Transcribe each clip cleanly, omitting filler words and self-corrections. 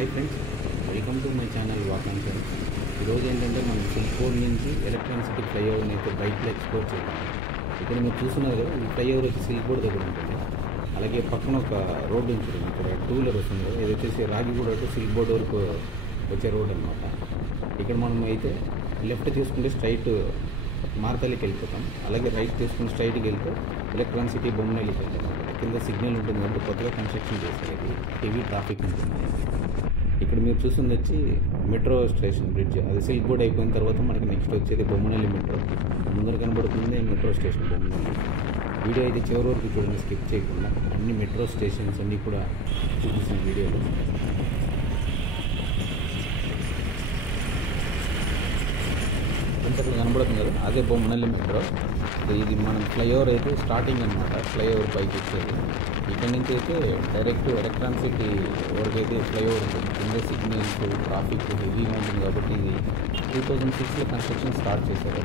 Hi friends, welcome to my channel walk and friends. ఈరోజు ఏంటంటే మనం సిల్క్బోర్డ్ నుంచి ఎలక్ట్రానిక్ సిటీ ఫ్లైఓవర్ని అయితే బైక్లో ఎక్స్ప్లోర్ చేద్దాం. ఇక్కడ మీరు చూస్తున్నారు కదా, ఈ ఫ్లైఓవర్ వచ్చి సిల్క్బోర్డ్ దగ్గర ఉంటుంది. అలాగే పక్కన ఒక రోడ్డు ఉంటుంది, ఇక్కడ టూ వీలర్ వస్తుంది కదా, ఇది వచ్చేసి రాగిగూడ టు సిల్క్బోర్డ్ వరకు వచ్చే రోడ్ అనమాట. ఇక్కడ మనం అయితే లెఫ్ట్ తీసుకుంటే స్ట్రైట్ మార్తల్లికి వెళ్ళిపోతాం, అలాగే రైట్ తీసుకుని స్ట్రైట్కి వెళ్తే ఎలక్ట్రానిక్ సిటీ బొమ్మనల్లికి వెళ్తాం. కింద సిగ్నల్ ఉంటుంది అంటే కొత్తగా కన్స్ట్రక్షన్ చేసేది, హెవీ ట్రాఫిక్ ఉంటుంది. ఇక్కడ మీరు చూస్తుంది వచ్చి మెట్రో స్టేషన్ బ్రిడ్జ్, అది సిల్క్బోర్డ్ అయిపోయిన తర్వాత మనకి నెక్స్ట్ వచ్చేది బొమ్మనల్లి మెట్రో. ముందర కనబడుతుంది మెట్రో స్టేషన్ బొమ్మనల్లి. వీడియో అయితే చివరి వరకు చూడండి, స్కిప్ చేయకుండా. అన్ని మెట్రో స్టేషన్స్ అన్నీ కూడా చూపిస్తున్న వీడియోలో. అక్కడ కనబడుతుంది కదా, అదే బొమ్మనల్లి మెట్రో. ఇది మనం ఫ్లైఓవర్ అయితే స్టార్టింగ్ అనమాట, ఫ్లైఓవర్ పైకి వచ్చేది. ఇక్కడ నుంచి అయితే డైరెక్ట్ ఎలక్ట్రానిక్ సిటీ వరకు అయితే ఫ్లైఓవర్ ఉంటుంది. కింద సిగ్నల్స్, ట్రాఫిక్ హెవీగా ఉంటుంది కాబట్టి ఇది 2006లో కన్స్ట్రక్షన్ స్టార్ట్ చేశారు.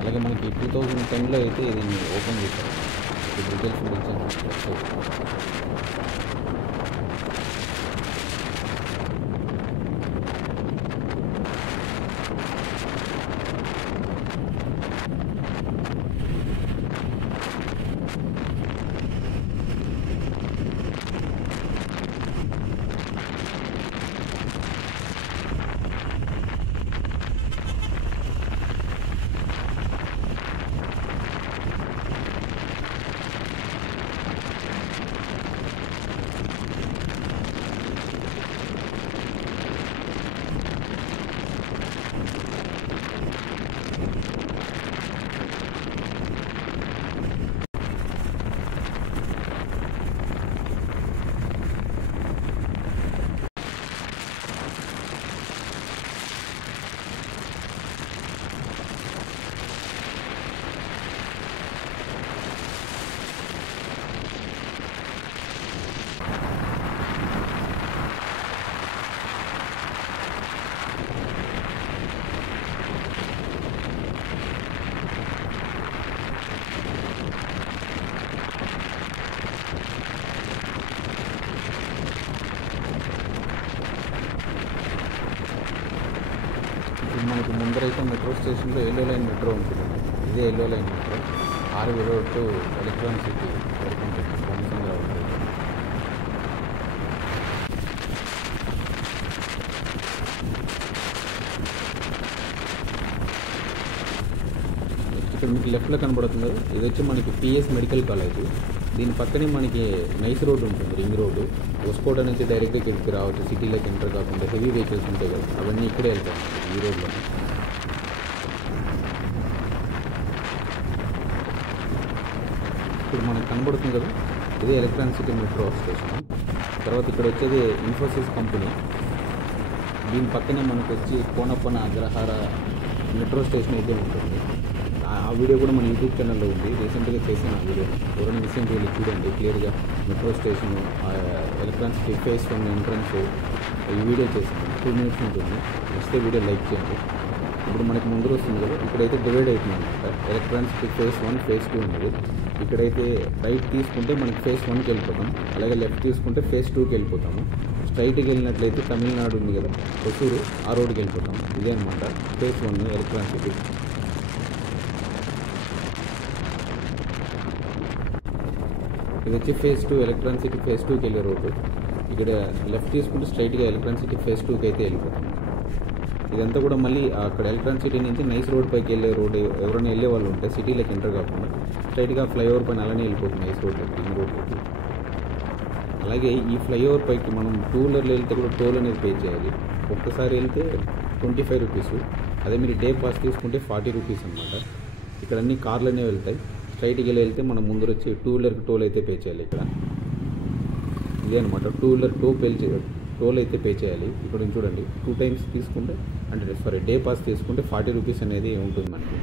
అలాగే మనకి 2010లో అయితే దీన్ని ఓపెన్ చేశారు. డీటెయిల్స్ వచ్చాను. మనకి ముందరైతే మెట్రో స్టేషన్లో ఎల్లో లైన్ మెట్రో ఉంటుంది. ఇదే yellow line metro 6 road to electronic city వరకు ఉంటుంది. బొమ్మసంద్ర ఉంటుంది. ఇక్కడ మీకు లెఫ్ట్లో కనబడుతుంది, ఇది వచ్చి మనకి పిఎస్ మెడికల్ కాలేజ్. దీని పక్కనే మనకి నైస్ రోడ్ ఉంటుంది, రింగ్ రోడ్డు. హోస్కోట నుంచి డైరెక్ట్గా ఇక్కడికి రావచ్చు, సిటీలోకి ఎంటర్ కాకుండా. హెవీ వెహికల్స్ ఉంటాయి కదా, అవన్నీ ఇక్కడే వెళ్తాయి ఈ రోడ్లోనే. ఇప్పుడు మనకు కనబడుతుంది కదా, ఇదే ఎలక్ట్రానిక్ సిటీ మెట్రో స్టేషన్. తర్వాత ఇక్కడ వచ్చేది ఇన్ఫోసిస్ కంపెనీ. దీని పక్కనే మనకు వచ్చి కోనప్పన అగ్రహార మెట్రో స్టేషన్ అయితే ఉంటుంది. ఆ వీడియో కూడా మన యూట్యూబ్ ఛానల్లో ఉంది, రీసెంట్గా చేసిన ఆ వీడియో. ఎవరైనా మిస్సింగ్ వెళ్ళి చూడండి క్లియర్గా. Metro station, electronic city face 1 entrance ఈ వీడియో చేసాను. 2 minutes ఉంటుంది. వస్తే వీడియో లైక్ చేయండి. ఇప్పుడు మనకి ముందు వస్తుంది కదా, ఇక్కడైతే డివైడ్ అవుతుంది అనమాట. ఎలక్ట్రానిక్ సిటీ ఫేస్ 1, ఫేస్ 2 ఉన్నది. ఇక్కడైతే రైట్ తీసుకుంటే మనకి ఫేస్ 1కి వెళ్ళిపోతాం, అలాగే లెఫ్ట్ తీసుకుంటే ఫేస్ 2కి వెళ్ళిపోతాము. స్ట్రైట్కి వెళ్ళినట్లయితే తమిళనాడు ఉంది కదా, హొసూరు, ఆ రోడ్కి వెళ్ళిపోతాం. ఇదే అనమాట ఫేస్ 1 ఎలక్ట్రానిక్ సిటీ. ఇది వచ్చి ఫేస్ 2 ఎలక్ట్రానిక్ సిటీ ఫేస్ 2కి వెళ్ళే రోడ్డు. ఇక్కడ లెఫ్ట్ తీసుకుంటే స్ట్రైట్గా ఎలక్ట్రానిక్ సిటీ ఫేస్ 2కి అయితే వెళ్ళిపోతాం. ఇదంతా కూడా మళ్ళీ అక్కడ ఎలక్ట్రానిక్ సిటీ నుంచి నైస్ రోడ్ పైకి వెళ్ళే రోడ్. ఎవరైనా వెళ్ళే వాళ్ళు ఉంటే సిటీలోకి ఎంటర్ కాకుండా స్ట్రైట్గా ఫ్లైఓవర్ పైన అలానే వెళ్ళిపోతుంది నైస్ రోడ్ పైకి, రింగ్ రోడ్ పైకి. అలాగే ఈ ఫ్లైఓవర్ పైకి మనం 2 వీలర్లో వెళ్తే కూడా టోల్ అనేది పే చేయాలి. ఒక్కసారి వెళ్తే 25 రూపీస్. అదే మీరు డే పాస్ తీసుకుంటే 40 రూపీస్ అనమాట. ఇక్కడ అన్ని కార్లనే వెళ్తాయి. స్ట్రైట్కి వెళ్తే మనం ముందర వచ్చి 2 వీలర్కి టోల్ అయితే పే చేయాలి. ఇక్కడ ఇదే అనమాట 2 వీలర్ టోల్ అయితే పే చేయాలి. ఇక్కడ చూడండి, 2 times తీసుకుంటే అంటే డే పాస్ తీసుకుంటే 40 రూపీస్ అనేది ఉంటుంది మనకి.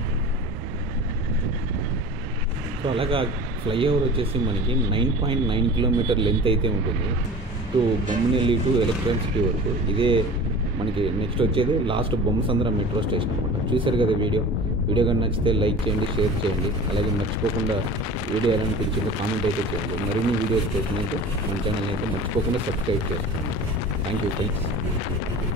సో అలాగా ఫ్లైఓవర్ వచ్చేసి మనకి 9.9 కిలోమీటర్ లెంత్ అయితే ఉంటుంది, to Bommanahalli to electronic city వరకు. ఇదే మనకి నెక్స్ట్ వచ్చేది లాస్ట్ బొమ్మసంద్ర మెట్రో స్టేషన్ అనమాట. చూశారు కదా వీడియో. వీడియో కానీ నచ్చితే లైక్ చేయండి, షేర్ చేయండి. అలాగే మర్చిపోకుండా వీడియో ఎలా అనిపించిందో కామెంట్ అయితే చేయండి. మరిన్ని వీడియోస్ కోసం అయితే మన ఛానల్ అయితే మర్చిపోకుండా సబ్స్క్రైబ్ చేసుకోండి. Thank you friends.